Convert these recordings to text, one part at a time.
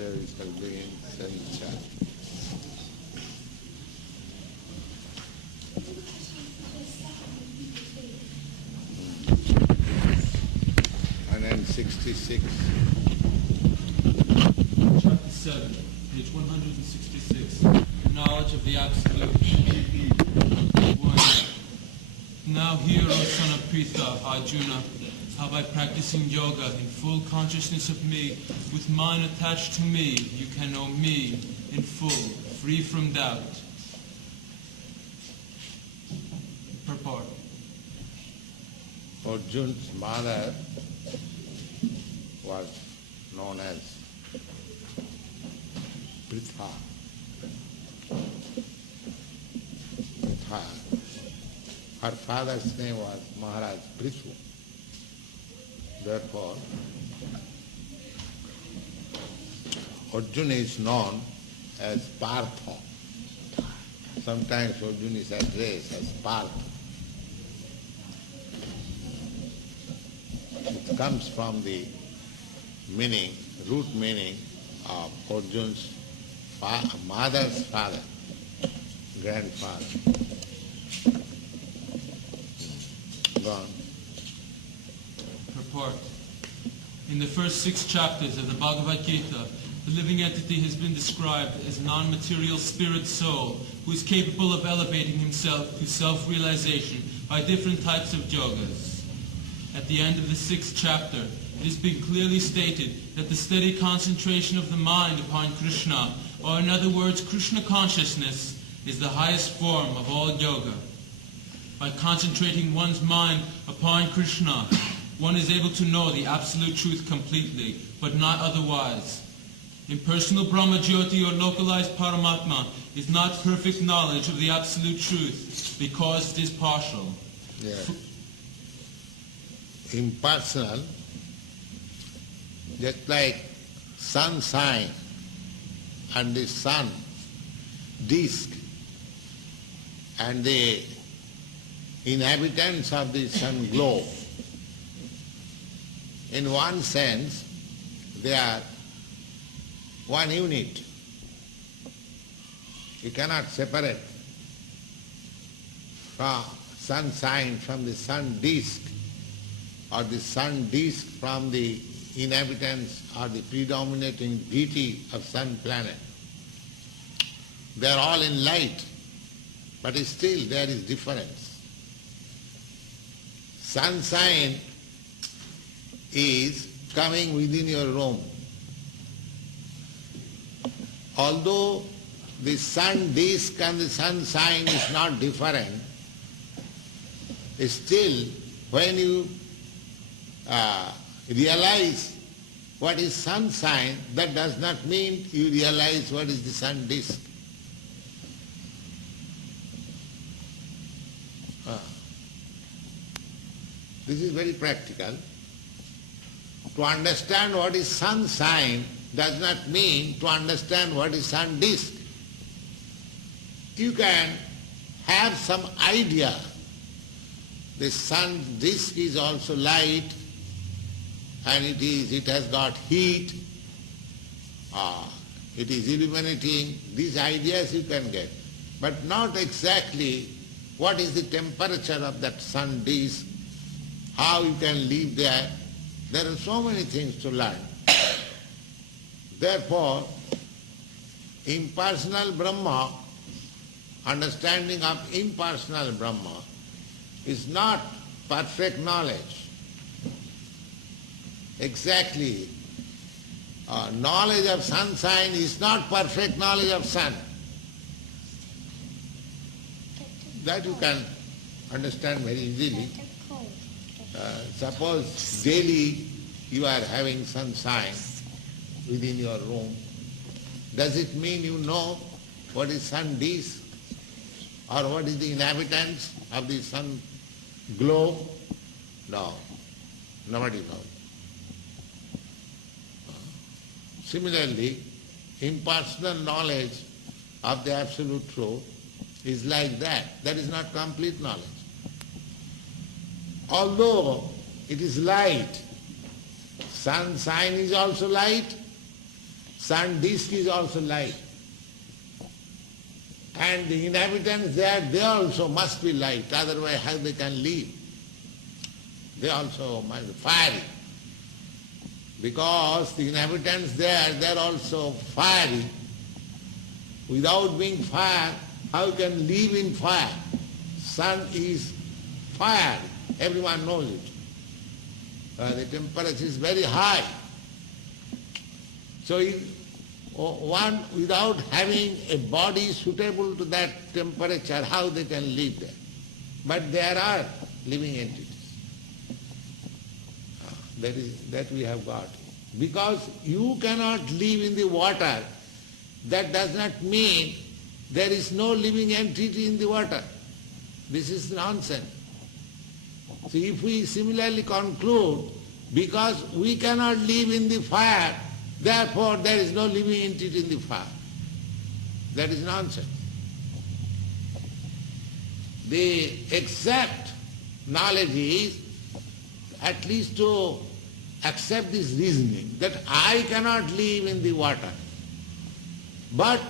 today we shall begin sannyasa. And 66. Chapter 7, page 166. Knowledge of the Absolute. 1. Now hear, O son of Pritha, Arjuna, how by practicing yoga in full consciousness of me, with mind attached to me, you can know me in full, free from doubt. Purport. Arjuna's mother was known as Pritha. Her father's name was Maharaj Prithu. Therefore, Arjuna is known as Partha. Sometimes Arjuna is addressed as Partha. It comes from the meaning, root meaning of Arjuna's mother's father, grandfather. Go on. Purport. In the first 6 chapters of the Bhagavad Gita, the living entity has been described as non-material spirit soul who is capable of elevating himself to self-realization by different types of yogas. At the end of the 6th chapter, it has been clearly stated that the steady concentration of the mind upon Krishna, or in other words, Krishna Consciousness, is the highest form of all yoga. By concentrating one's mind upon Krishna, one is able to know the absolute truth completely, but not otherwise. Impersonal Brahma Jyoti or localized Paramatma is not perfect knowledge of the absolute truth because it is partial. Yes. Impersonal, just like sun sign and the sun disk and the inhabitants of the sun globe. In one sense, they are one unit. You cannot separate from sun sign from the sun disk, or the sun disk from the inhabitants or the predominating deity of sun planet. They are all in light, but still there is difference. Sun sign is coming within your room. Although the sun disk and the sun sign is not different, still when you realize what is sun sign, that does not mean you realize what is the sun disk. This is very practical. To understand what is sun sign does not mean to understand what is sun disk. You can have some idea. The sun disk is also light, and it has got heat, it is illuminating. These ideas you can get, but not exactly what is the temperature of that sun disk, how you can live there. There are so many things to learn. Therefore, impersonal Brahma, understanding of impersonal Brahma, is not perfect knowledge. Exactly. Knowledge of sun sign is not perfect knowledge of sun. That you can understand very easily. Suppose daily you are having sun sign within your room. Does it mean you know what is sun disk or what is the inhabitants of the sun globe? No, nobody knows. Similarly, impersonal knowledge of the absolute truth is like that. That is not complete knowledge. Although it is light, sun sign is also light, sun disk is also light. And the inhabitants there, they also must be light, otherwise how they can live? They also must be fiery. Because the inhabitants there, they are also fiery. Without being fire, how can live in fire? Sun is fire, everyone knows it. The temperature is very high. So one, without having a body suitable to that temperature, how they can live there? But there are living entities. That we have got. Because you cannot live in the water, that does not mean there is no living entity in the water. This is nonsense. So if we similarly conclude, because we cannot live in the fire, therefore there is no living entity in the fire. That is nonsense. The exact knowledge is at least to accept this reasoning that I cannot live in the water. But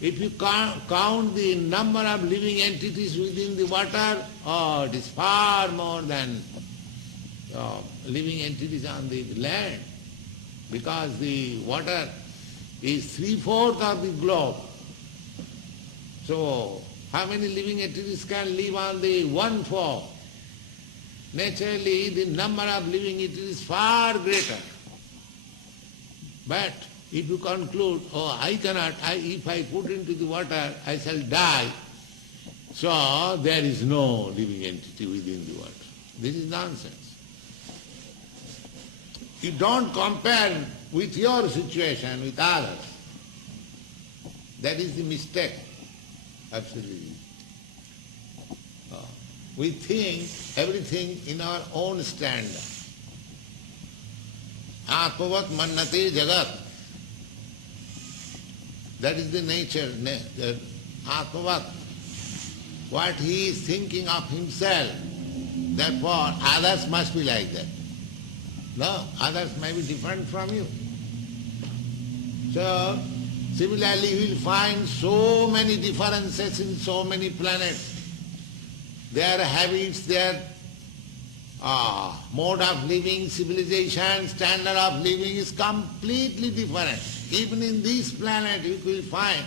if you count the number of living entities within the water, it is far more than living entities on the land, because the water is 3/4 of the globe. So how many living entities can live on the 1/4? Naturally, the number of living entities is far greater. But if you conclude, I cannot, if I put into the water, I shall die, so there is no living entity within the water. This is nonsense. You don't compare with your situation with others. That is the mistake, absolutely. We think everything in our own standard. Atmavat mannate jagat. That is the nature, Atmavat. What he is thinking of himself, therefore others must be like that. No, others may be different from you. So, similarly you will find so many differences in so many planets. Their habits, their mode of living, civilization, standard of living is completely different. Even in this planet you will find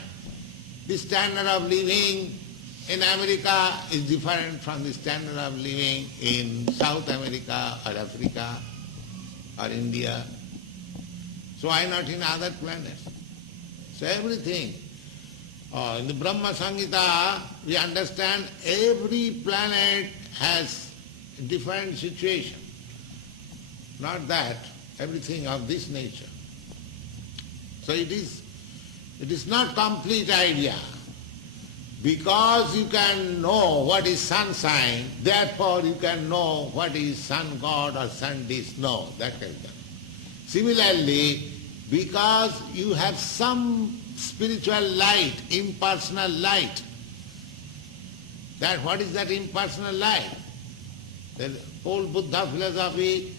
the standard of living in America is different from the standard of living in South America or Africa or India. So why not in other planets? So everything. In the Brahma Samhita, we understand every planet has a different situation. Not that, everything of this nature. So it is not complete idea. Because you can know what is sun sign, therefore you can know what is sun god or sun disk. No, that can be. Similarly, because you have some spiritual light, impersonal light. What is that impersonal light? The whole Buddha philosophy,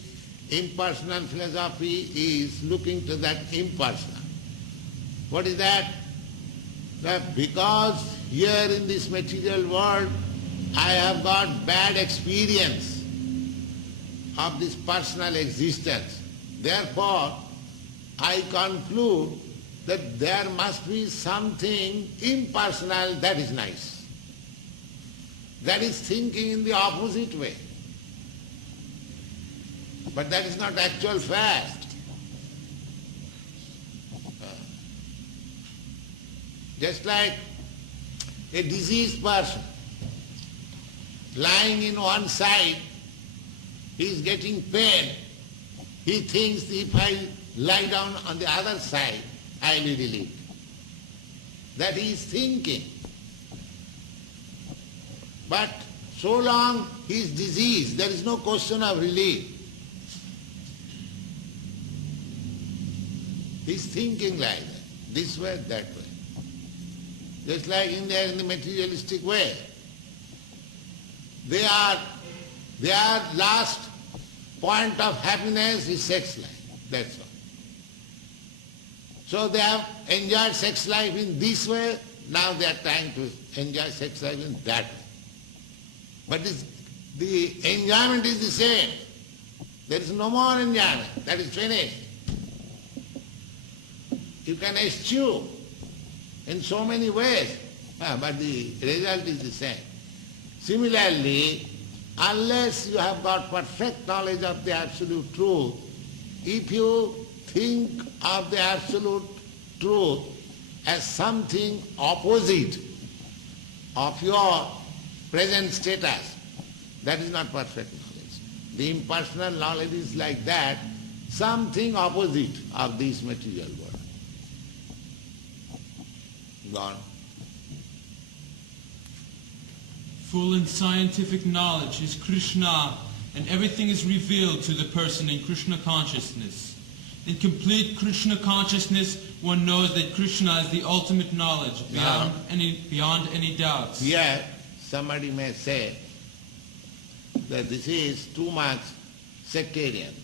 impersonal philosophy is looking to that impersonal. What is that? That because here in this material world I have got bad experience of this personal existence. Therefore, I conclude that there must be something impersonal that is nice. That is thinking in the opposite way. But that is not actual fact. Just like a diseased person lying in one side, he is getting pain. He thinks if I lie down on the other side, I will be relieved. That he is thinking. But so long he is diseased, there is no question of relief. He is thinking like that, this way, that way. Just like in the materialistic way. Their last point of happiness is sex life, that's all. So they have enjoyed sex life in this way, now they are trying to enjoy sex life in that way. But the enjoyment is the same. There is no more enjoyment. That is finished. You can eschew in so many ways, but the result is the same. Similarly, unless you have got perfect knowledge of the absolute truth, if you think of the absolute truth as something opposite of your present status, that is not perfect knowledge. The impersonal knowledge is like that, something opposite of this material world. Gone. Full in scientific knowledge is Krishna, and everything is revealed to the person in Krishna consciousness. In complete Krishna consciousness, one knows that Krishna is the ultimate knowledge, beyond any doubts. Here, somebody may say that this is too much sectarian,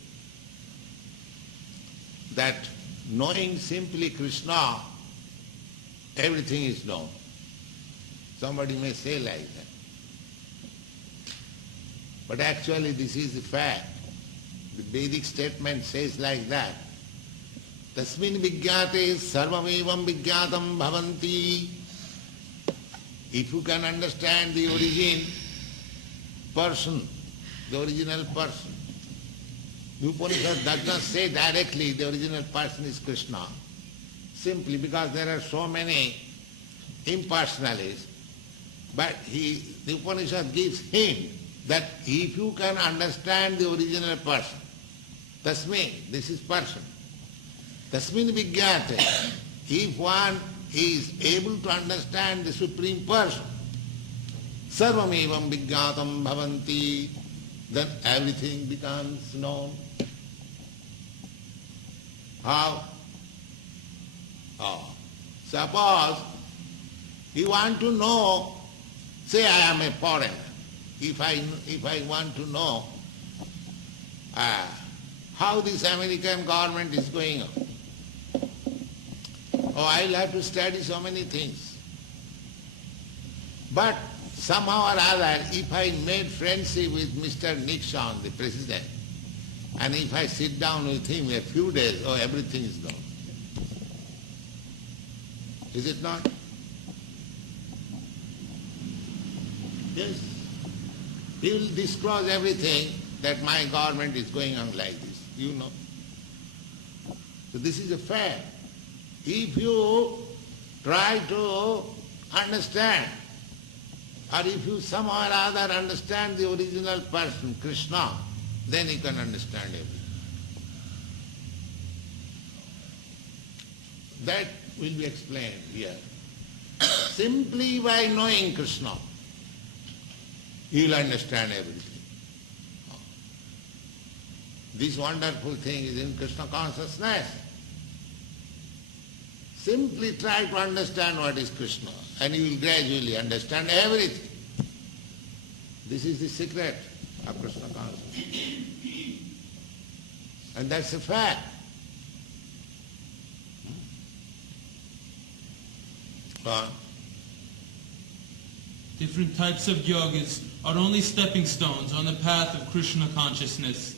that knowing simply Krishna, everything is known. Somebody may say like that. But actually this is the fact. The Vedic statement says like that. Tasmin vigyate sarvamevam vigyatam bhavanti. If you can understand the origin person, the original person, the Upanishad does not say directly the original person is Krishna, simply because there are so many impersonalists, but the Upanishad gives hint that if you can understand the original person, tasmin, this is person, tasmin vigyate, if one is able to understand the Supreme Person, sarvamevam vigyatam bhavanti, then everything becomes known. How? Suppose you want to know, say I am a foreigner. If I want to know how this American government is going on, I'll have to study so many things. But somehow or other, if I made friendship with Mr. Nixon, the president, and if I sit down with him a few days, everything is known. Is it not? Yes. He will disclose everything that my government is going on like this, you know. So this is a fact. If you try to understand, or if you somehow or other understand the original person, Krishna, then you can understand everything. That will be explained here. Simply by knowing Krishna, you will understand everything. This wonderful thing is in Krishna consciousness. Simply try to understand what is Krishna, and you will gradually understand everything. This is the secret of Krishna consciousness. And that's a fact. Different types of yogas are only stepping stones on the path of Krishna consciousness.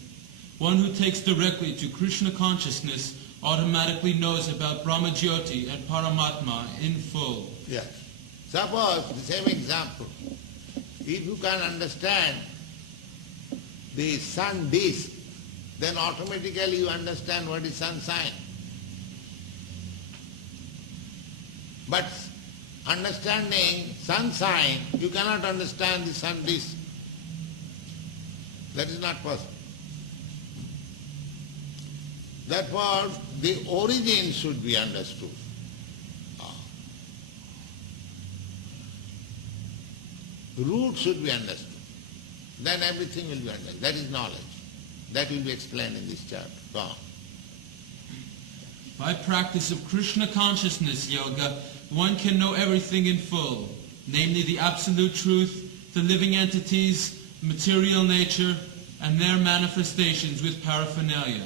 One who takes directly to Krishna consciousness automatically knows about Brahma Jyoti and Paramatma in full. Yes. Suppose the same example. If you can understand the sun disk, then automatically you understand what is sun sign. But understanding sun sign, you cannot understand the sun disk. That is not possible. Therefore, the origin should be understood. Root should be understood. Then everything will be understood. That is knowledge. That will be explained in this chapter. Go on. By practice of Krishna consciousness yoga, one can know everything in full, namely the absolute truth, the living entities, material nature, and their manifestations with paraphernalia.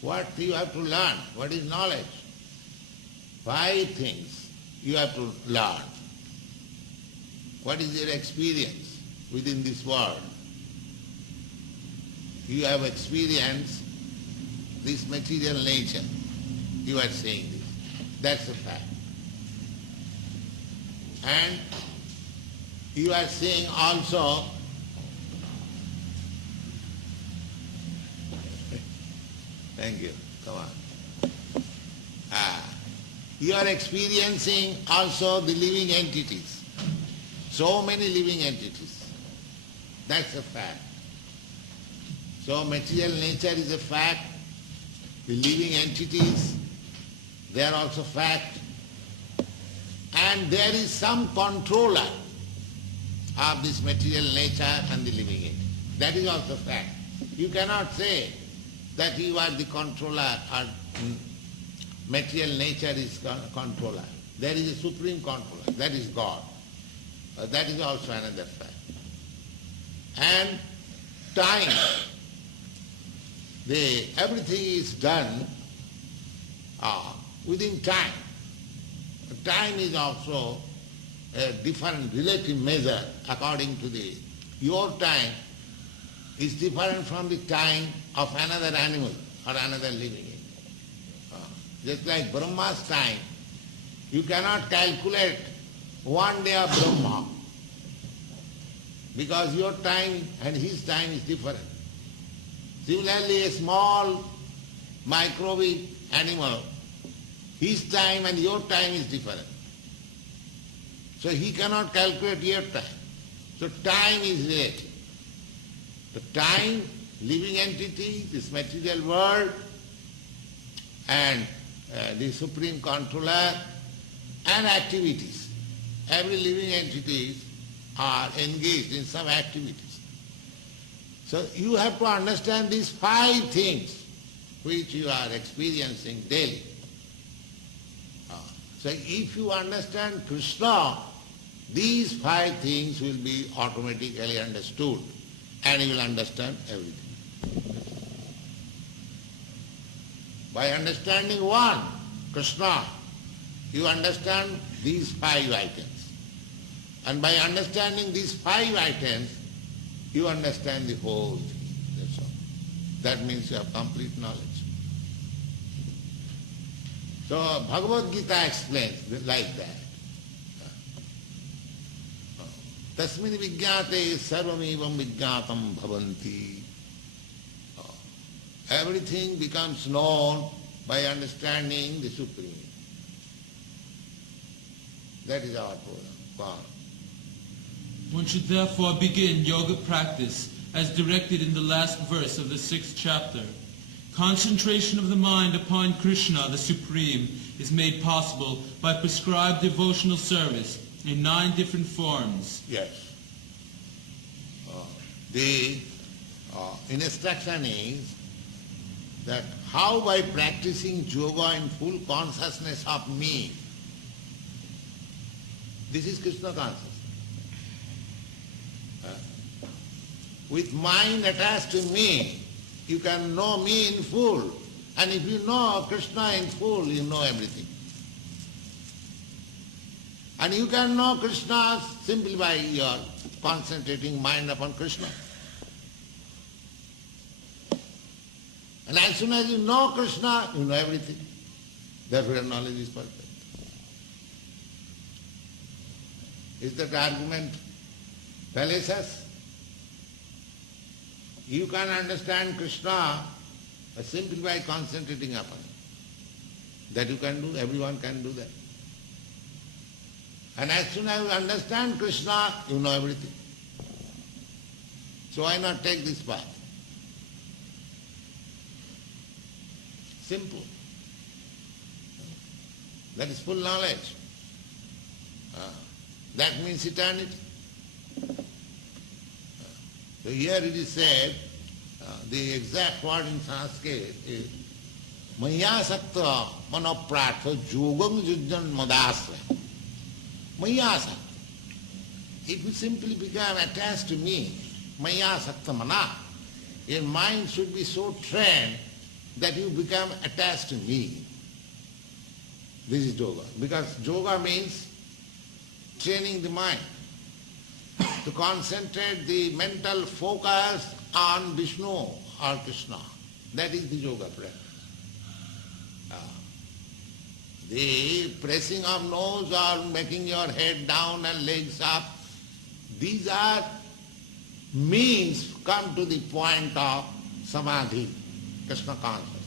What you have to learn? What is knowledge? 5 things you have to learn. What is your experience within this world? You have experienced this material nature. You are saying this. That's a fact. And you are saying also thank you. Come on. You are experiencing also the living entities. So many living entities. That's a fact. So material nature is a fact. The living entities, they are also fact. And there is some controller of this material nature and the living entity. That is also fact. You cannot say that you are the controller or material nature is controller. There is a supreme controller, that is God. That is also another fact. And time, everything is done within time. Time is also a different relative measure according to your time is different from the time of another animal or another living entity. Just like Brahma's time, you cannot calculate one day of Brahma because your time and his time is different. Similarly, a small microwave animal, his time and your time is different. So he cannot calculate your time. So time is relative. The time, living entity, this material world, and the supreme controller, and activities. Every living entities are engaged in some activities. So you have to understand these 5 things which you are experiencing daily. So if you understand Krishna, these 5 things will be automatically understood and you will understand everything. By understanding one, Krishna, you understand these 5 items. And by understanding these 5 items, you understand the whole thing. That's all. That means you have complete knowledge. So Bhagavad Gita explains like that. Tasmin vijñāte sarvamevam vijñātam bhavanti. Everything becomes known by understanding the Supreme. That is our program. One should therefore begin yoga practice as directed in the last verse of the 6th chapter. Concentration of the mind upon Krishna, the Supreme, is made possible by prescribed devotional service in 9 different forms. Yes. The instruction is that how by practicing yoga in full consciousness of me, this is Krishna consciousness. With mind attached to me, you can know me in full. And if you know Krishna in full, you know everything. And you can know Krishna simply by your concentrating mind upon Krishna. And as soon as you know Krishna, you know everything. Therefore your knowledge is perfect. Is that argument fallacious? You can understand Krishna simply by concentrating upon it. That you can do, everyone can do that. And as soon as you understand Krishna, you know everything. So why not take this path? Simple. That is full knowledge. That means eternity. So here it is said, the exact word in Sanskrit is Maya sakta manaprastha yogam yujjan madasya. Maya sakta. If you simply become attached to me, Maya sakta mana, your mind should be so trained that you become attached to me. This is yoga. Because yoga means training the mind to concentrate the mental focus on Vishnu or Krishna. That is the yoga practice. The pressing of nose or making your head down and legs up, these are means come to the point of samadhi, Krishna consciousness.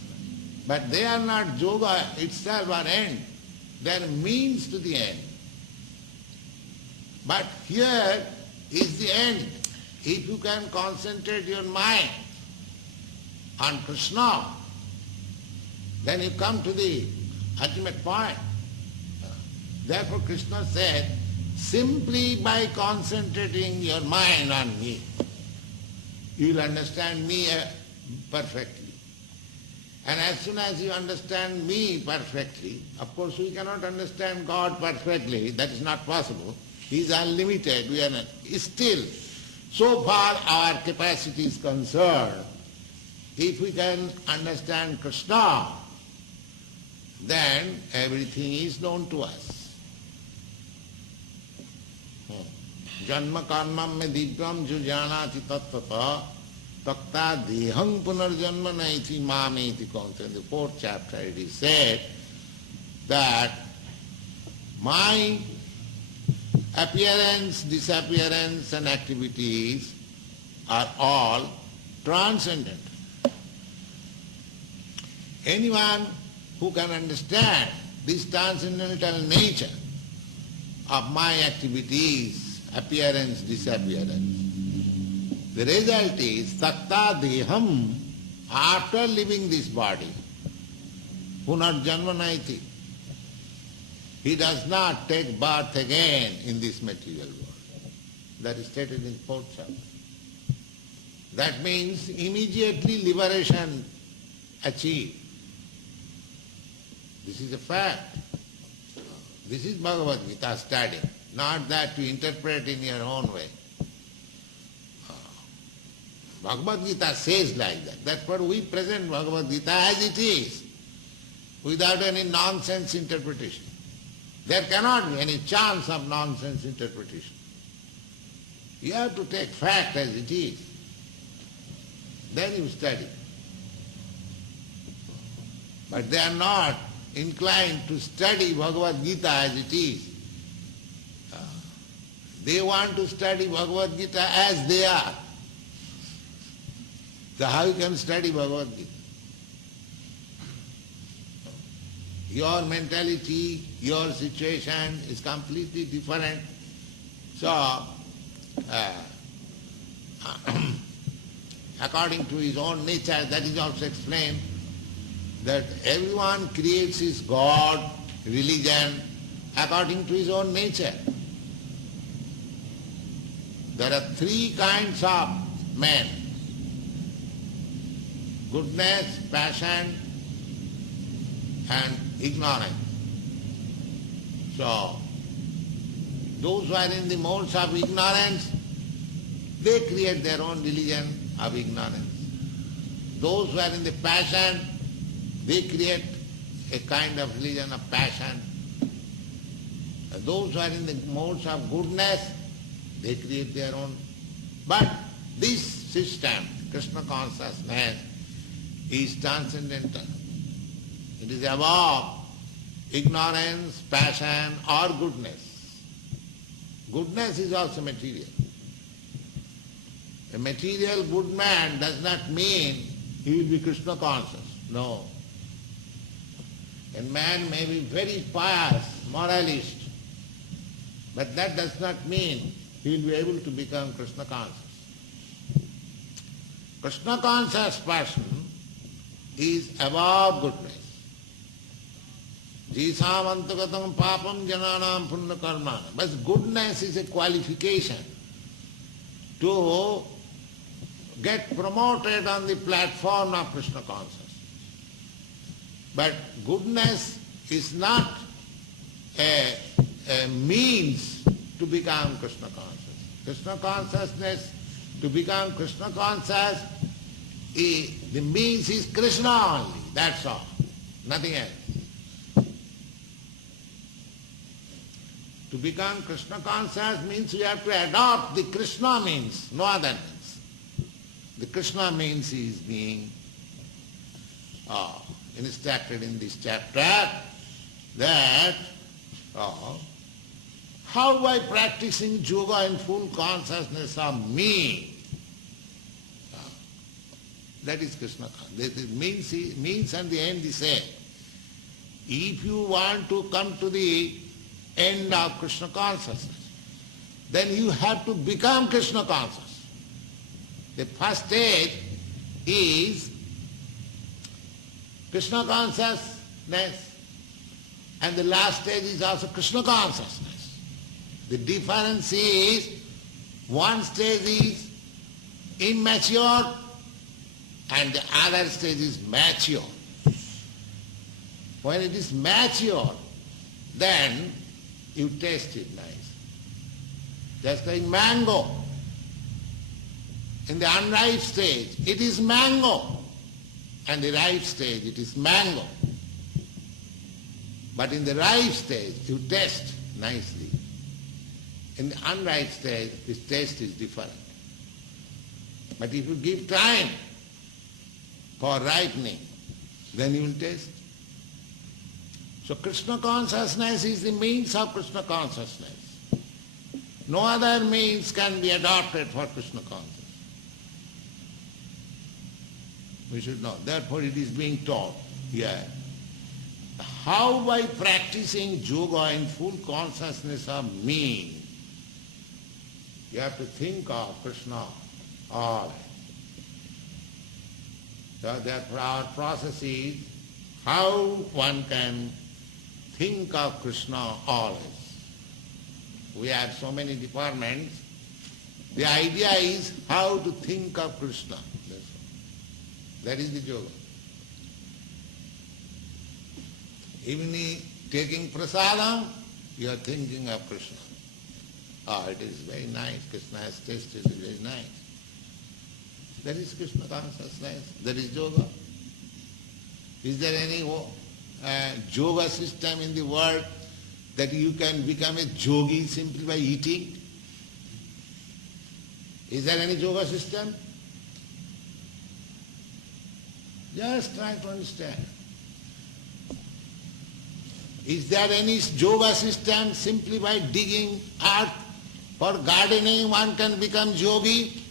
But they are not yoga itself or end. They are means to the end. But here is the end. If you can concentrate your mind on Krishna, then you come to the ultimate point. Therefore Krishna said, simply by concentrating your mind on me, you will understand me perfectly. And as soon as you understand me perfectly, of course we cannot understand God perfectly, that is not possible. He is unlimited, we are not. Still, so far our capacity is concerned, if we can understand Krishna, then everything is known to us. Janma karmam me divyam jujanati tattata takta deham punarjanma naiti mameti kaunta. In the 4th chapter it is said that my appearance, disappearance and activities are all transcendent. Anyone who can understand this transcendental nature of my activities, appearance, disappearance, the result is takta deham, after leaving this body, punarjanma naiti, he does not take birth again in this material world. That is stated in 4th chapter. That means immediately liberation achieved. This is a fact. This is Bhagavad Gita study, not that you interpret in your own way. Bhagavad Gita says like that. That's what we present Bhagavad Gita as it is, without any nonsense interpretation. There cannot be any chance of nonsense interpretation. You have to take fact as it is. Then you study. But they are not inclined to study Bhagavad Gita as it is. They want to study Bhagavad Gita as they are. So how you can study Bhagavad Gita? Your mentality, your situation is completely different. So, according to his own nature, that is also explained, that everyone creates his God, religion, according to his own nature. There are 3 kinds of men: goodness, passion, and ignorance. So, those who are in the modes of ignorance, they create their own religion of ignorance. Those who are in the passion, they create a kind of religion of passion. And those who are in the modes of goodness, they create their own. But this system, Krishna consciousness, is transcendental. It is above ignorance, passion or goodness. Goodness is also material. A material good man does not mean he will be Krishna conscious. No. A man may be very pious, moralist, but that does not mean he will be able to become Krishna conscious. Krishna conscious person is above goodness. Jīsām antagatam papam jananam punna karma. But goodness is a qualification to get promoted on the platform of Krishna consciousness. But goodness is not a means to become Krishna conscious. Krishna consciousness, to become Krishna conscious, the means is Krishna only, that's all, nothing else. To become Krishna conscious means you have to adopt the Krishna means, no other means. The Krishna means is being instructed in this chapter that how by practicing yoga in full consciousness of me, that is Krishna consciousness. Means and the end the same. If you want to come to the end of Krishna consciousness, then you have to become Krishna conscious. The first stage is Krishna consciousness, and the last stage is also Krishna consciousness. The difference is one stage is immature and the other stage is mature. When it is mature, then you taste it nice. Just like mango. In the unripe stage, it is mango. And the ripe stage, it is mango. But in the ripe stage, you taste nicely. In the unripe stage, this taste is different. But if you give time for ripening, then you will taste. So Krishna consciousness is the means of Krishna consciousness. No other means can be adopted for Krishna consciousness. We should know. Therefore it is being taught here. How by practicing yoga in full consciousness of me, you have to think of Krishna all. So therefore our process is how one can think of Krishna always. We have so many departments. The idea is how to think of Krishna. That is the yoga. Even taking prasadam, you are thinking of Krishna. Oh, it is very nice. Krishna has tasted it, very nice. That is Krishna consciousness. That is yoga. Is there any yoga system in the world that you can become a yogi simply by eating? Is there any yoga system? Just try to understand. Is there any yoga system simply by digging earth for gardening one can become yogi?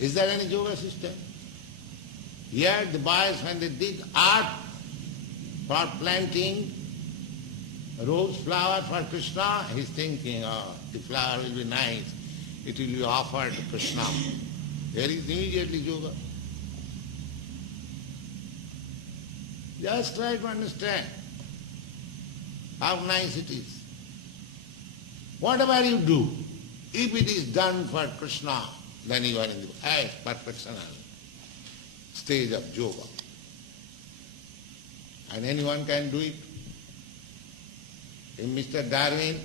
Is there any yoga system? Here the boys, when they dig earth for planting rose flower for Krishna, he's thinking, oh, the flower will be nice, it will be offered to Krishna. There is immediately yoga. Just try to understand how nice it is. Whatever you do, if it is done for Krishna, then you are in the highest perfectional stage of yoga. And anyone can do it. If Mr. Darwin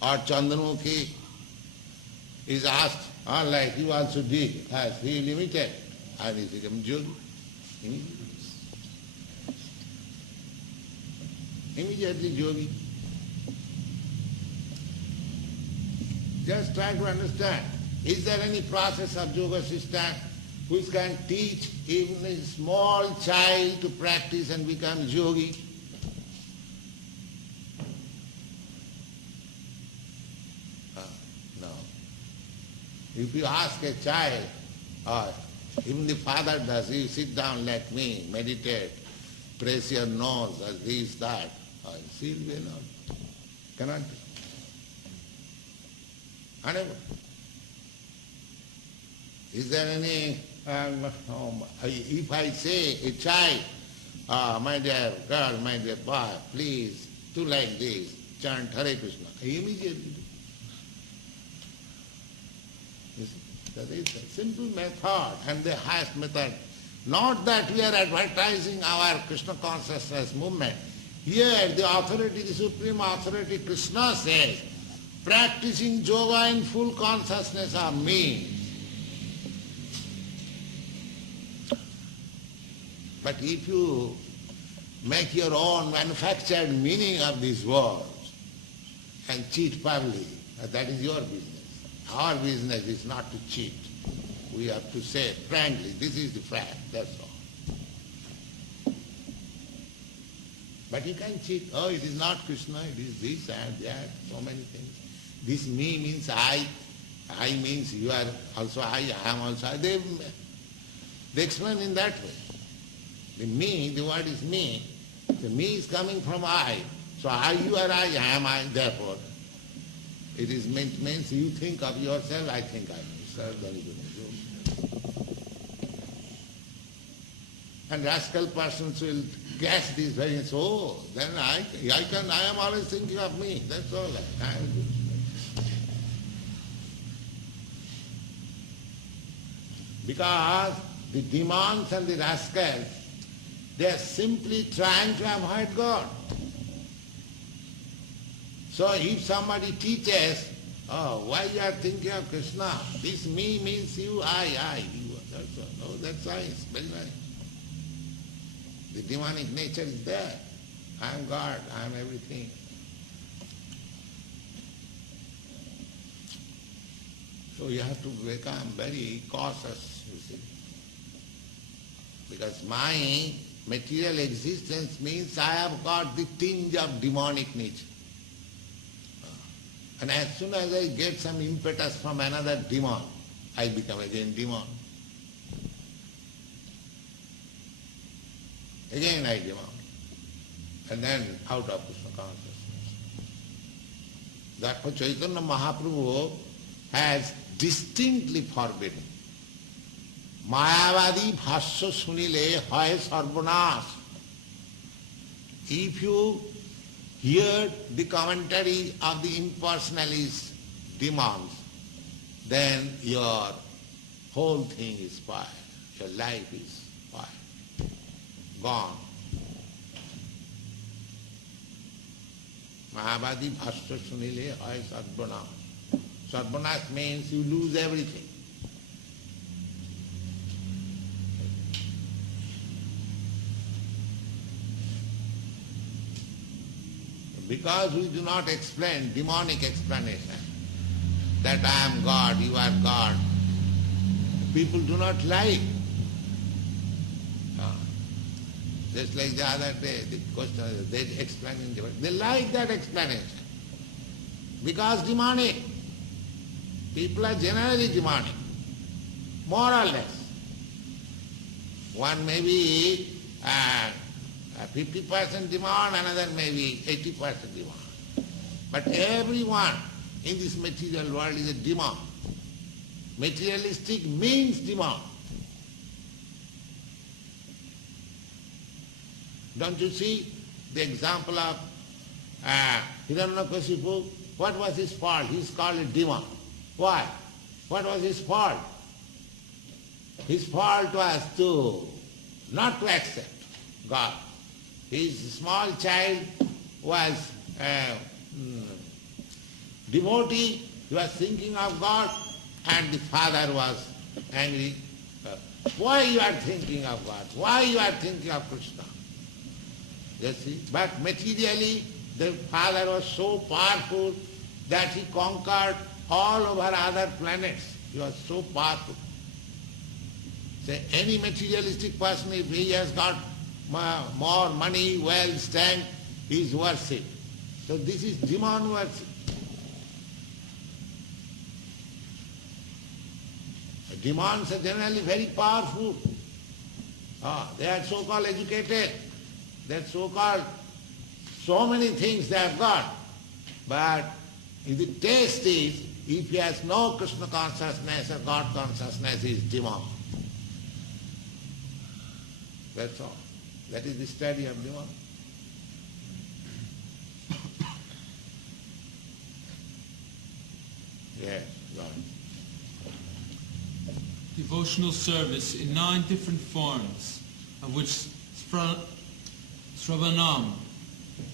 or Chandramukhi is asked, all right, you also dig, as he limited, and he became yogi. Immediately yogi. Just try to understand, is there any process of yoga system which can teach even a small child to practice and become yogi? No. If you ask a child, or even the father does, you sit down, let me meditate, press your nose, or this, that, she will not. Cannot do. Unable. Is there any, if I say a child, my dear girl, my dear boy, please do like this, chant Hare Krishna, he immediately do. That is a simple method and the highest method. Not that we are advertising our Krishna consciousness movement. Here the authority, the supreme authority Krishna says, practicing yoga in full consciousness of me. But if you make your own manufactured meaning of these words and cheat public. That is your business. Our business is not to cheat. We have to say frankly, this is the fact, that's all. But you can cheat. Oh, it is not Krishna, it is this and that, so many things. This me means I means you are also I am also I. They explain in that way. The me, the word is me. The me is coming from I. So I, you are I am I, therefore. It is means you think of yourself, I think of myself, very good. And rascal persons will guess this very much. Oh, then I am always thinking of me. That's all. I am good. Because the demons and the rascals, they are simply trying to avoid God. So if somebody teaches, oh, why you are thinking of Krishna? This me means you, I, you. That's all. Oh, that's nice, very nice. The demonic nature is there. I am God, I am everything. So you have to become very cautious, you see. Because my material existence means I have got the tinge of demonic nature. And as soon as I get some impetus from another demon, I become again demon. Again I demon. And then out of Krishna consciousness. Therefore Chaitanya Mahaprabhu has distinctly forbidden. Mayavadi bhasya sunile hoye sarvanas. If you hear the commentary of the impersonalist demons, then your whole thing is spoiled. Your life is spoiled, gone. Mahavadi bhasya sunile hoy sarvanas. Sarvanas means you lose everything. Because we do not explain demonic explanation, that I am God, you are God, people do not like. Just like the other day, the question, they explain in different. They like that explanation. Because demonic. People are generally demonic, more or less. One may be 50% demon, another may be 80% demon. But everyone in this material world is a demon. Materialistic means demon. Don't you see the example of Hiranyakashipu? What was his fault? He is called a demon. Why? What was his fault? His fault was not to accept God. His small child was devotee, he was thinking of God, and the father was angry. Why you are thinking of God? Why you are thinking of Krishna? You see? But materially, the father was so powerful that he conquered all over other planets. He was so powerful. Say, any materialistic person, if he has got more money, wealth, strength, he is worshipped. So this is demon worship. Demons are generally very powerful. They are so-called educated. They are so-called, so many things they have got. But the taste is, if he has no Krishna consciousness or God consciousness, he is demon. That's all. That is the study of demon. Yes, God. Devotional service in 9 different forms, of which Sravanam,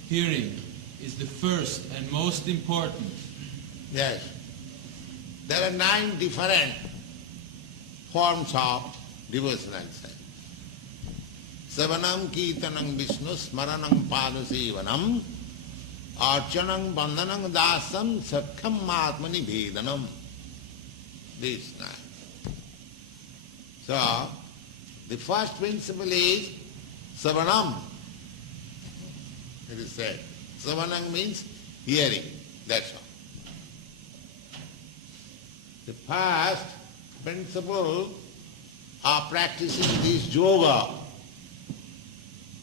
hearing, is the first and most important. Yes. There are 9 different forms of devotional service. Savanam Kirtanam Vishnu Smaranam Padasevanam Archanam Bandhanam Dasam Sakham Atmani Vedanam. This now. So, the first principle is Savanam. It is said. Savanam means hearing. That's all. The first principle of practicing this yoga,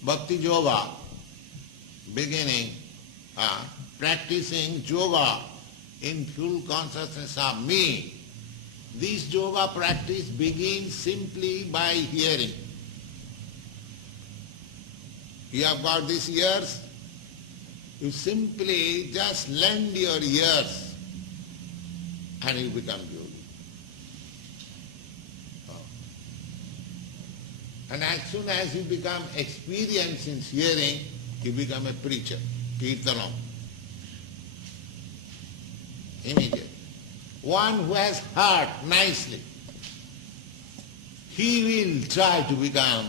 bhakti yoga, beginning, practicing yoga in full consciousness of me. This yoga practice begins simply by hearing. You have got these ears, you simply just lend your ears and you become yogi. And as soon as you become experienced in hearing, you become a preacher, kirtanam. Immediately. One who has heard nicely, he will try to become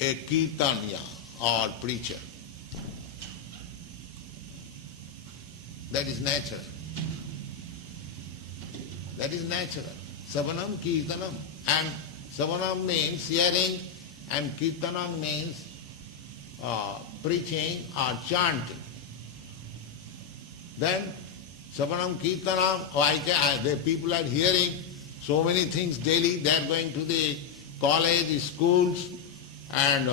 a kirtanya or preacher. That is natural. That is natural. Savanam, kirtanam. And savanam means hearing and kirtanam means preaching or chanting. Then savanam, kirtanam, the people are hearing so many things daily. They are going to the college, schools and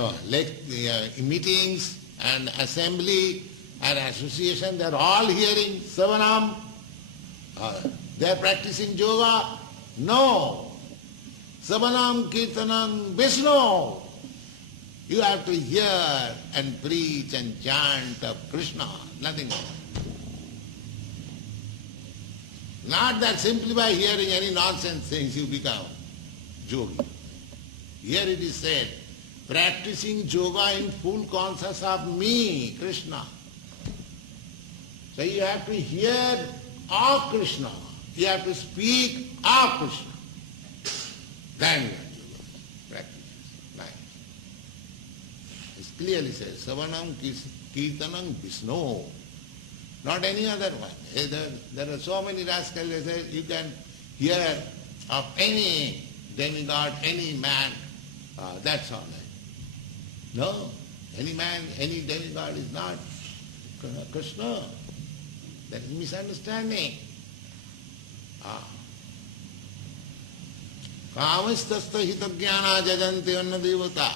meetings and assembly and association. They are all hearing savanam. They are practicing yoga. No. Savanam, kirtanam, Vishnu. You have to hear and preach and chant of Krishna, nothing more. Not that simply by hearing any nonsense things you become yogi. Here it is said, practicing yoga in full consciousness of me, Krishna. So you have to hear of Krishna. You have to speak of Krishna. Then you have to practice. Right. It clearly says, Savanam Kirtanam Vishnu. Not any other one. There are so many rascals, they say, you can hear of any demigod, any man, that's all right. No, any man, any demigod is not Krishna. That is misunderstanding. Kamastasta hitagnyana jajante anna devata.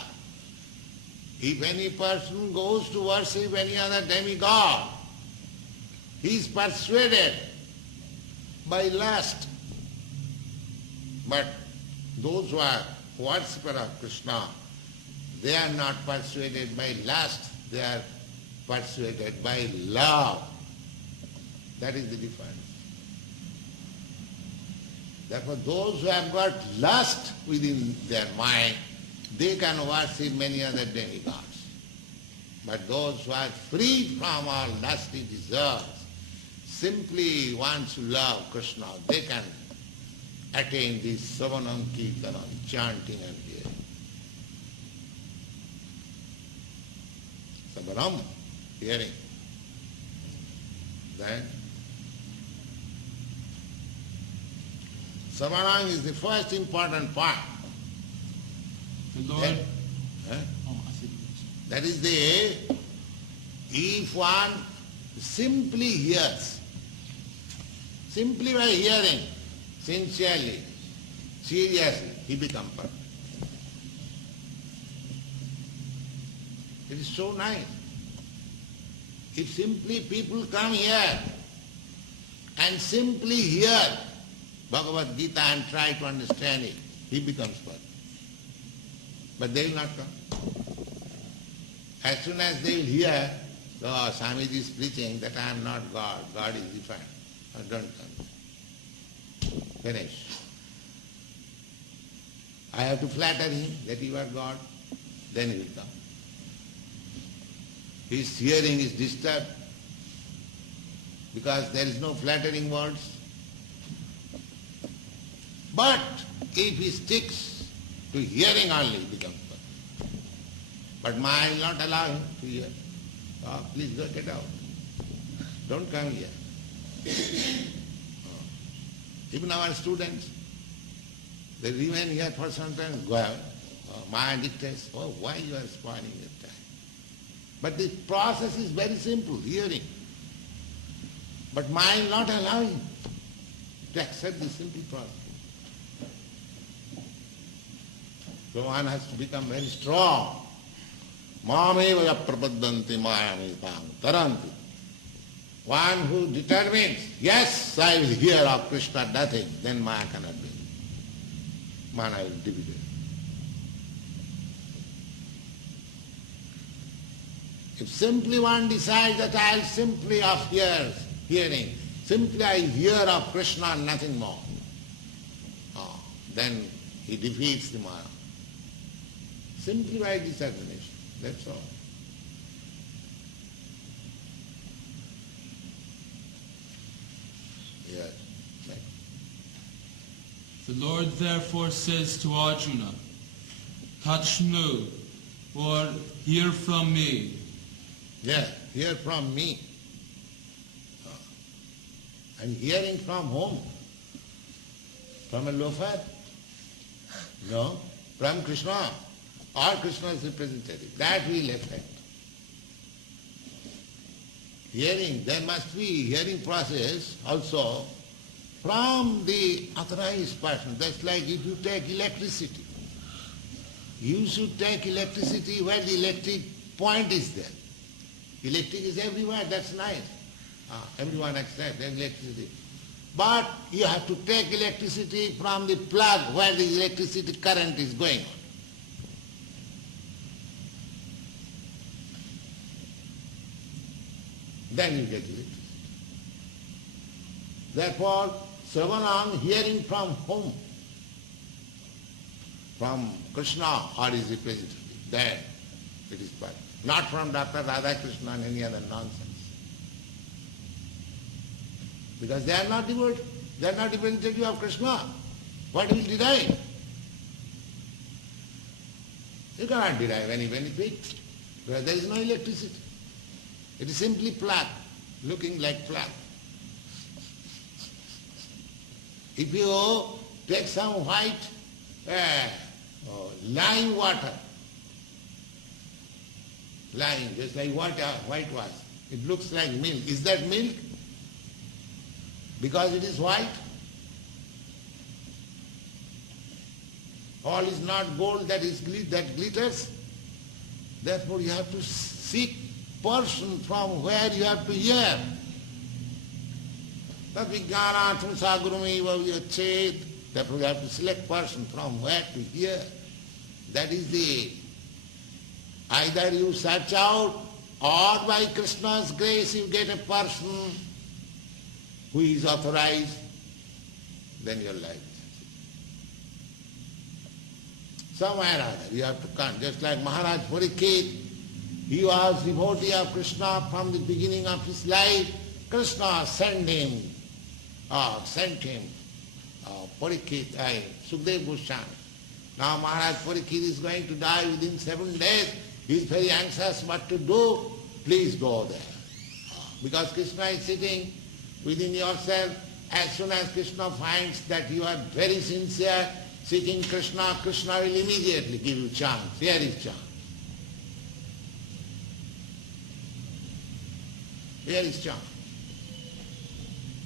If any person goes to worship any other demigod, he is persuaded by lust. But those who are worshippers of Krishna, they are not persuaded by lust, they are persuaded by love. That is the difference. Therefore, those who have got lust within their mind, they can worship many other demigods. But those who are free from all lusty desires, simply wants to love Krishna, they can attain this savanam, kirtanam, chanting and hearing. Savanam, hearing. Then savanam is the first important part. The Lord. That is if one simply hears, simply by hearing, sincerely, seriously, he becomes perfect. It is so nice. If simply people come here and simply hear Bhagavad Gita and try to understand it, he becomes perfect. But they will not come. As soon as they will hear, oh, Swamiji is preaching that I am not God, God is different. Don't come. Finish. I have to flatter him that you are God, then he will come. His hearing is disturbed because there is no flattering words. But if he sticks to hearing only, he becomes perfect. But mind will not allow him to hear. Oh, please go, get out. Don't come here. Even our students, they remain here for some time, go out. Mind dictates, oh, why you are spoiling your time? But the process is very simple, hearing. But mind will not allow him to accept the simple process. So one has to become very strong. Mameva prapadanti mayamipam taranti. One who determines, yes, I will hear of Krishna nothing, then Maya cannot be. Mana will defeat it. If simply one decides that I will simply of hearing, simply I hear of Krishna, nothing more, then he defeats the Maya. Simply by determination, that's all. Yes. The Lord therefore says to Arjuna, Tachnu, or hear from me. Yeah, hear from me. And hearing from whom? From a loafer? No, from Krishna. Or Krishna's representative. That we left out. Hearing, there must be hearing process also from the authorized person. That's like if you take electricity. You should take electricity where the electric point is there. Electric is everywhere, that's nice. Everyone accepts electricity. But you have to take electricity from the plug where the electricity current is going on. Then you get electricity. Therefore, Sravanam, hearing from whom? From Krishna or his representative. There it is perfect. Not from Dr. Radha Krishna and any other nonsense. Because they are not devotees. They are not representative of Krishna. What will derive? You cannot derive any benefit because there is no electricity. It is simply plug, looking like plug. If you take some white lime water, lime, just like whitewash, it looks like milk. Is that milk? Because it is white? All is not gold that glitters. Therefore you have to seek person from where you have to hear. Tad-vijnanatham sagurumeva vyachet. Therefore you have to select person from where to hear. That is the, either you search out or by Krishna's grace you get a person who is authorized, then your life. Somewhere or other you have to come. Just like Maharaj Parikshit, he was devotee of Krishna from the beginning of his life. Krishna sent him, Parikshit, Sukdev Goswami. Now Maharaj Parikshit is going to die within 7 days. He is very anxious what to do. Please go there. Because Krishna is sitting within yourself. As soon as Krishna finds that you are very sincere, seeking Krishna, Krishna will immediately give you chance. Here is chance. Here is chance.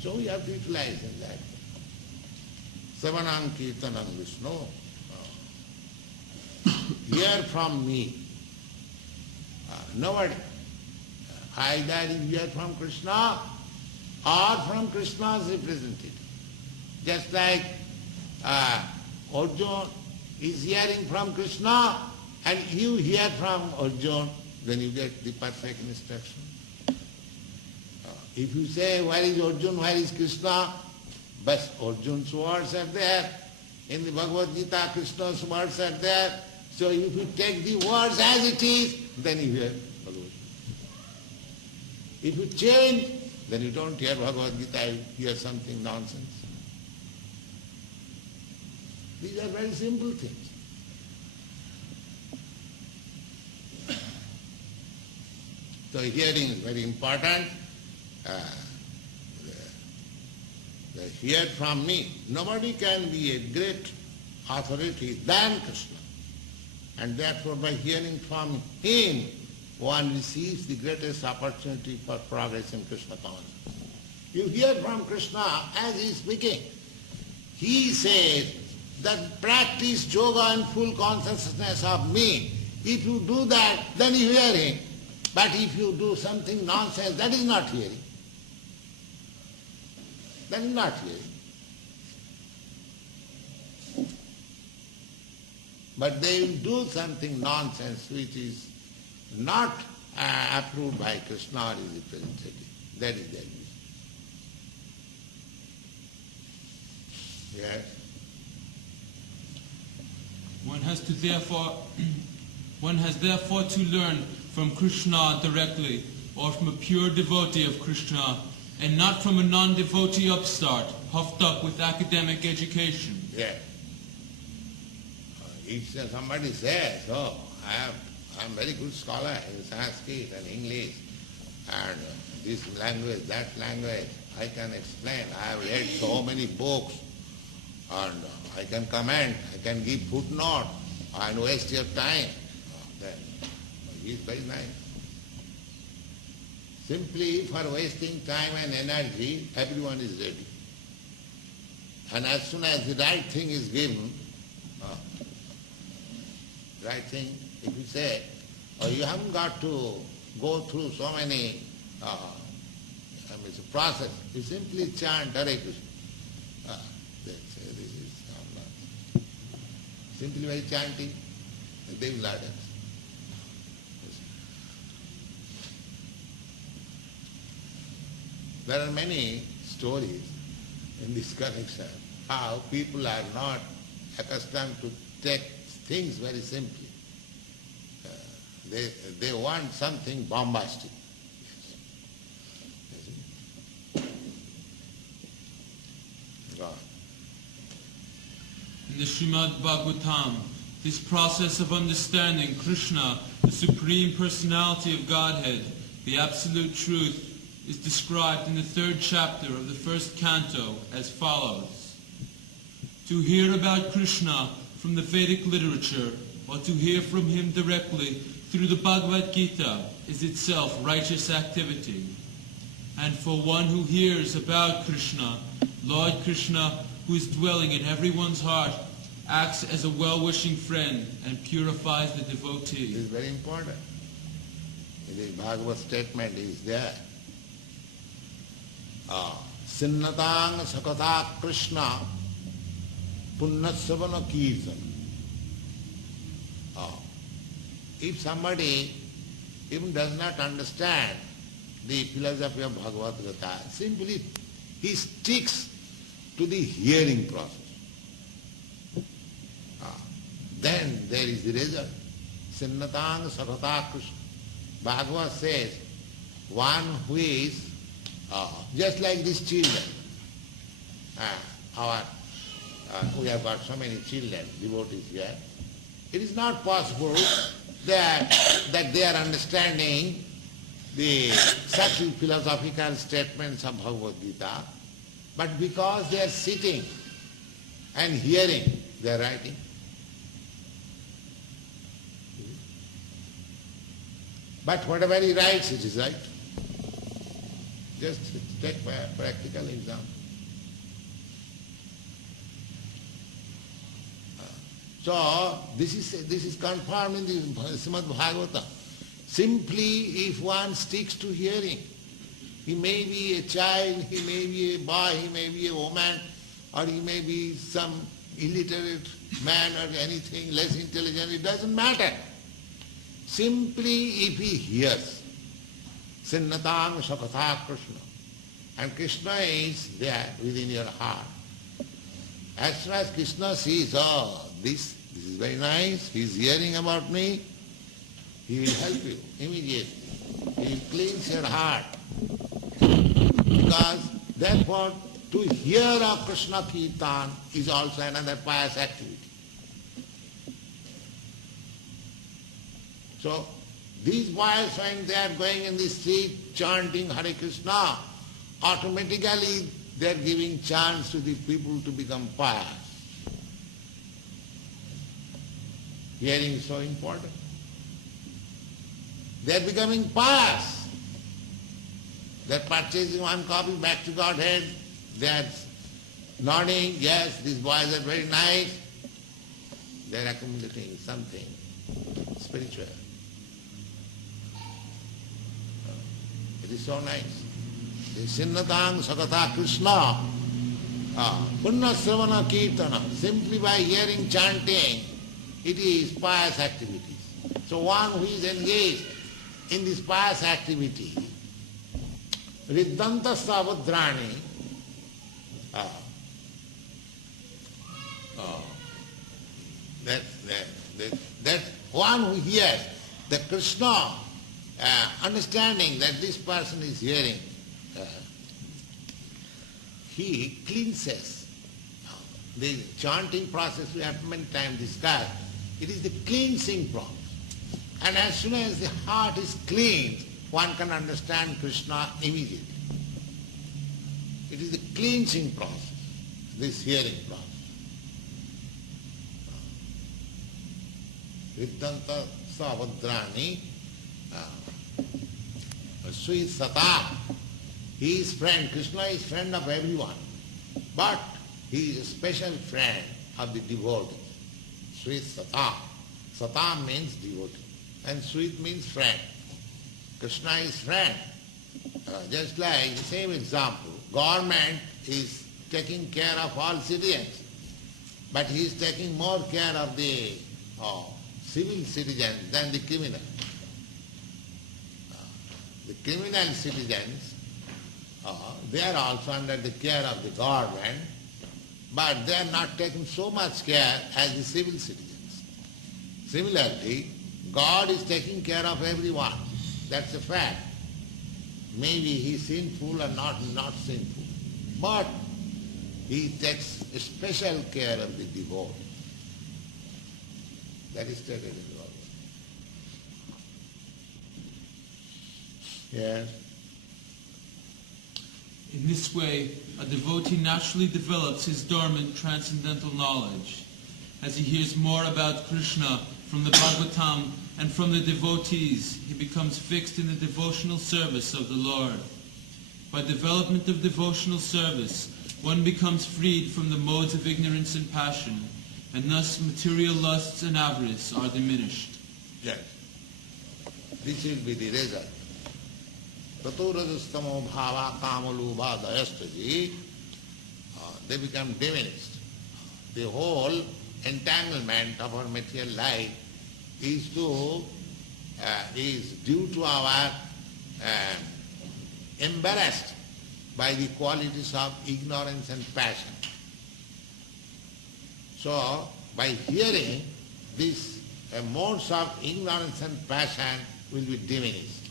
So we have to utilize in that. Savanam Kirtanam Vishnu. Hear from me. Nobody. Either you hear from Krishna or from Krishna's representative. Just like Arjuna is hearing from Krishna and you hear from Arjuna, then you get the perfect instruction. If you say, where is Arjuna, where is Krishna? But Arjuna's words are there. In the Bhagavad Gita, Krishna's words are there. So if you take the words as it is, then you hear Bhagavad Gita. If you change, then you don't hear Bhagavad Gita, you hear something nonsense. These are very simple things. So hearing is very important. Hear from me. Nobody can be a great authority than Krishna. And therefore by hearing from him, one receives the greatest opportunity for progress in Krishna consciousness. You hear from Krishna as he is speaking. He says that practice yoga and full consciousness of me. If you do that, then you hear him. But if you do something nonsense, that is not hearing. That is not hearing. But they will do something nonsense which is not approved by Krishna or is represented. That is their view. Yes? One has therefore to learn from Krishna directly, or from a pure devotee of Krishna, and not from a non-devotee upstart, puffed up with academic education. Yes. If somebody says, oh, I am very good scholar in Sanskrit and English, and this language, that language, I can explain, I have read so many books, and I can comment, I can give footnote, and waste your time. Then he is very nice. Simply for wasting time and energy, everyone is ready. And as soon as the right thing is given, right thing, if you say, oh, you haven't got to go through so many, it's a process, you simply chant Hare Krishna. Simply by chanting, they will add us. There are many stories in this connection, how people are not accustomed to take things very simply. They want something bombastic. Yes. God. In the Srimad Bhagavatam, this process of understanding Krishna, the Supreme Personality of Godhead, the Absolute Truth, is described in the 3rd chapter of the 1st canto as follows. To hear about Krishna from the Vedic literature, or to hear from him directly through the Bhagavad Gita, is itself righteous activity. And for one who hears about Krishna, Lord Krishna, who is dwelling in everyone's heart, acts as a well-wishing friend and purifies the devotee. This is very important. The Bhagavad statement is there. Sinnatang sakata Krishna punnasavana kirtan. If somebody even does not understand the philosophy of Bhagavad Gita, simply he sticks to the hearing process. Then there is the result. Sinnatang sakata Krishna. Bhagavad says, one who is just like these children. We have got so many children, devotees here. It is not possible that they are understanding the subtle philosophical statements of Bhagavad Gita, but because they are sitting and hearing, they are writing. But whatever he writes, it is right. Just take a practical example. So this is confirmed in the Srimad Bhagavatam. Simply if one sticks to hearing, he may be a child, he may be a boy, he may be a woman, or he may be some illiterate man or anything less intelligent, it doesn't matter. Simply if he hears, Sinnatang Sakatha Krishna, and Krishna is there within your heart. As soon as Krishna sees, oh, this is very nice, he is hearing about me, he will help you immediately. He will cleanse your heart. Because therefore to hear of Krishna Kirtan is also another pious activity. So These boys, when they are going in the street chanting Hare Krishna, automatically they are giving chance to the people to become pious. Hearing is so important. They are becoming pious. They are purchasing one copy back to Godhead. They are nodding, yes, these boys are very nice. They are accumulating something spiritual. It is so nice. The Sinnatang Sakata Krishna, Punna Sravana Kirtana, simply by hearing chanting, it is pious activities. So one who is engaged in this pious activity, Riddhanta Stavadrani, that one who hears the Krishna, understanding that this person is hearing, he cleanses. The chanting process we have many times discussed. It is the cleansing process. And as soon as the heart is cleansed, one can understand Krishna immediately. It is the cleansing process, this hearing process. Riddhanta Savadrani, Sweet Sata, he is friend, Krishna is friend of everyone, but he is a special friend of the devotee. Sweet Sata. Sata means devotee, and sweet means friend. Krishna is friend. Just like the same example, government is taking care of all citizens, but he is taking more care of the civil citizens than the criminal. The criminal citizens, they are also under the care of the government, but they are not taking so much care as the civil citizens. Similarly, God is taking care of everyone. That's a fact. Maybe he is sinful or not sinful, but he takes special care of the devotee. That is stated in the Bhagavad. Yes. In this way, a devotee naturally develops his dormant transcendental knowledge. As he hears more about Krishna from the Bhagavatam and from the devotees, he becomes fixed in the devotional service of the Lord. By development of devotional service, one becomes freed from the modes of ignorance and passion, and thus material lusts and avarice are diminished. Yes. This will be the result. Tato rajastamo bhava kamalubha dayastaji, they become diminished. The whole entanglement of our material life is due to our embarrassed by the qualities of ignorance and passion. So, by hearing, these modes of ignorance and passion will be diminished.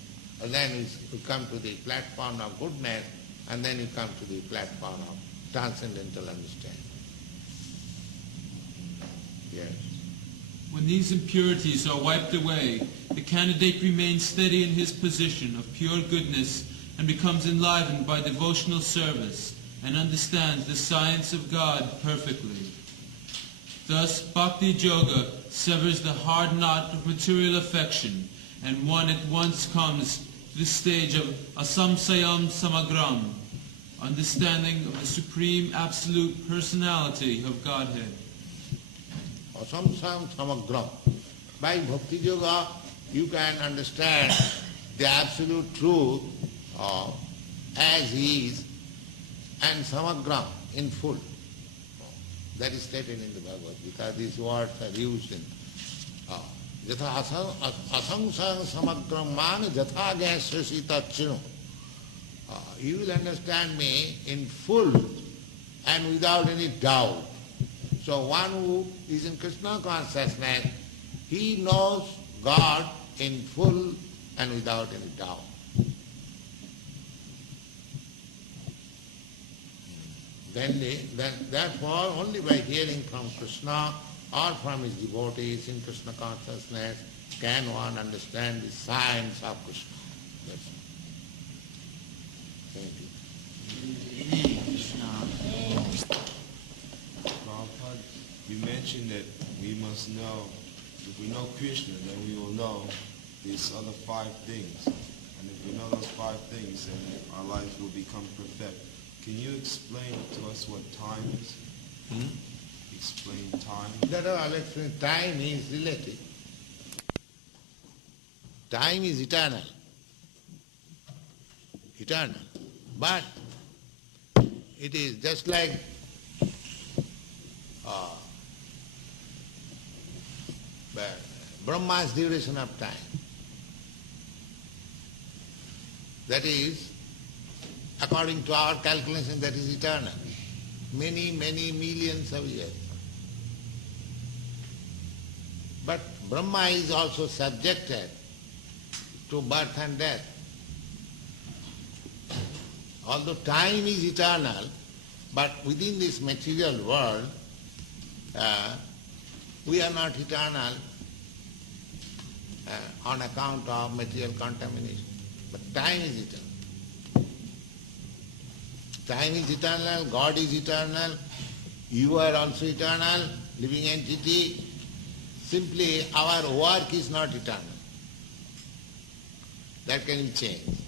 And then we come to the platform of goodness, and then you come to the platform of transcendental understanding. Yes. When these impurities are wiped away, the candidate remains steady in his position of pure goodness and becomes enlivened by devotional service and understands the science of God perfectly. Thus, Bhakti Yoga severs the hard knot of material affection, and one at once comes to the stage of asamsayam samagram, understanding of the supreme absolute personality of Godhead. Asamsayam samagram. By Bhakti Yoga, you can understand the absolute truth as he is, and samagram, in full. That is stated in the Bhagavad Gita. These words are used in Yatha asangsang samagram man jatha gasasita chinu. You will understand me in full and without any doubt. So one who is in Krishna consciousness, he knows God in full and without any doubt. Therefore, only by hearing from Krishna or from his devotees in Krishna consciousness, can one understand the science of Krishna. That's all. Thank you. Prabhupada, you mentioned that we must know, if we know Krishna, then we will know these other 5 things. And if we know those 5 things, then our lives will become perfect. Can you explain to us what time is? Explain time. That I'll explain. Time is relative. Time is eternal. Eternal. But it is just like Brahma's duration of time. That is, according to our calculation, that is eternal. Many, many millions of years. But Brahma is also subjected to birth and death. Although time is eternal, but within this material world, we are not eternal on account of material contamination. But time is eternal. Time is eternal, God is eternal, you are also eternal, living entity. Simply our work is not eternal. That can be changed.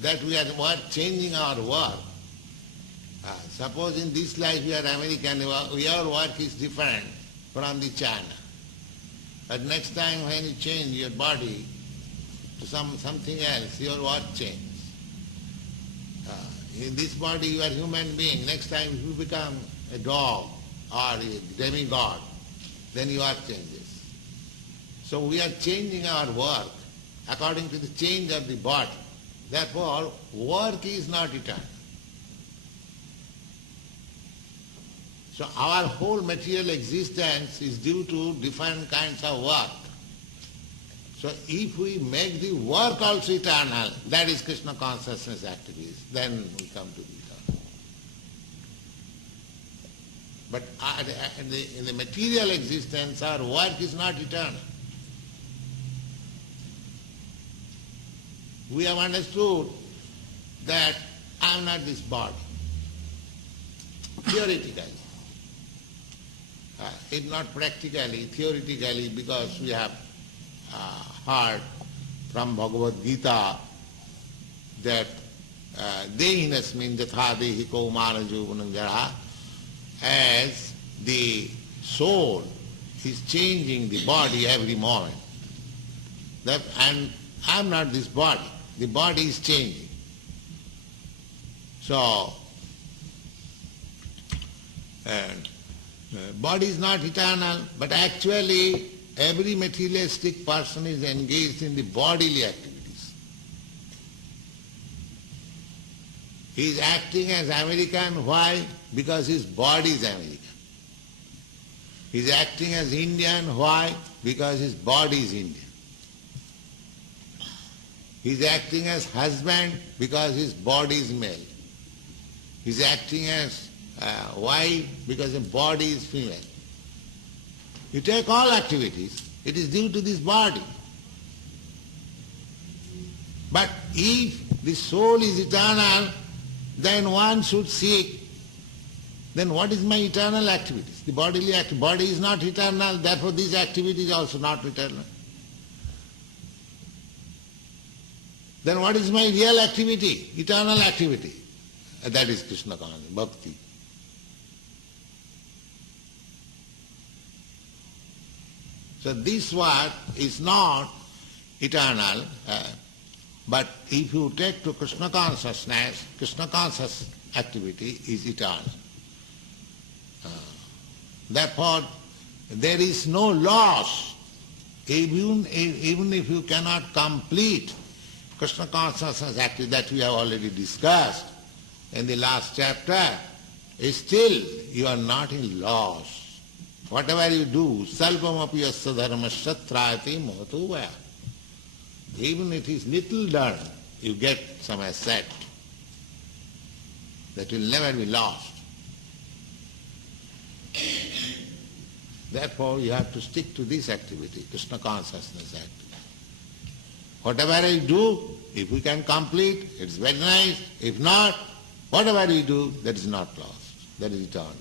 That we are changing our work. Suppose in this life you are American, your work is different from the China. But next time when you change your body to something else, your work changes. In this body you are human being. Next time if you become a dog or a demigod, then your work changes. So we are changing our work according to the change of the body. Therefore, work is not eternal. So our whole material existence is due to different kinds of work. So if we make the work also eternal, that is Krishna consciousness activities, then we come to the eternal. But in the material existence, our work is not eternal. We have understood that I am not this body, theoretically. If not practically, theoretically, because we have heard from Bhagavad Gita that dehinasmin jatha dehi kaumara jovanam jara, as the soul is changing the body every moment. And I am not this body. The body is changing. So, body is not eternal, but actually every materialistic person is engaged in the bodily activities. He is acting as American. Why? Because his body is American. He is acting as Indian. Why? Because his body is Indian. He is acting as husband because his body is male. He is acting as wife because his body is female. You take all activities, it is due to this body. But if the soul is eternal, then one should seek, then what is my eternal activities? The bodily activity. Body is not eternal, therefore this activity is also not eternal. Then what is my real activity, eternal activity? That is Krishna consciousness, bhakti. So this work is not eternal, but if you take to Krishna consciousness, Krishna conscious activity is eternal. Therefore, there is no loss, even if you cannot complete Krishna consciousness activity that we have already discussed in the last chapter, still you are not in loss. Whatever you do, salpamapi yasya dharmasya trayati mahatu vaya. Even if it is little done, you get some asset that will never be lost. Therefore, you have to stick to this activity, Krishna Consciousness activity. Whatever you do, if we can complete, it's very nice. If not, whatever you do, that is not lost. That is eternal.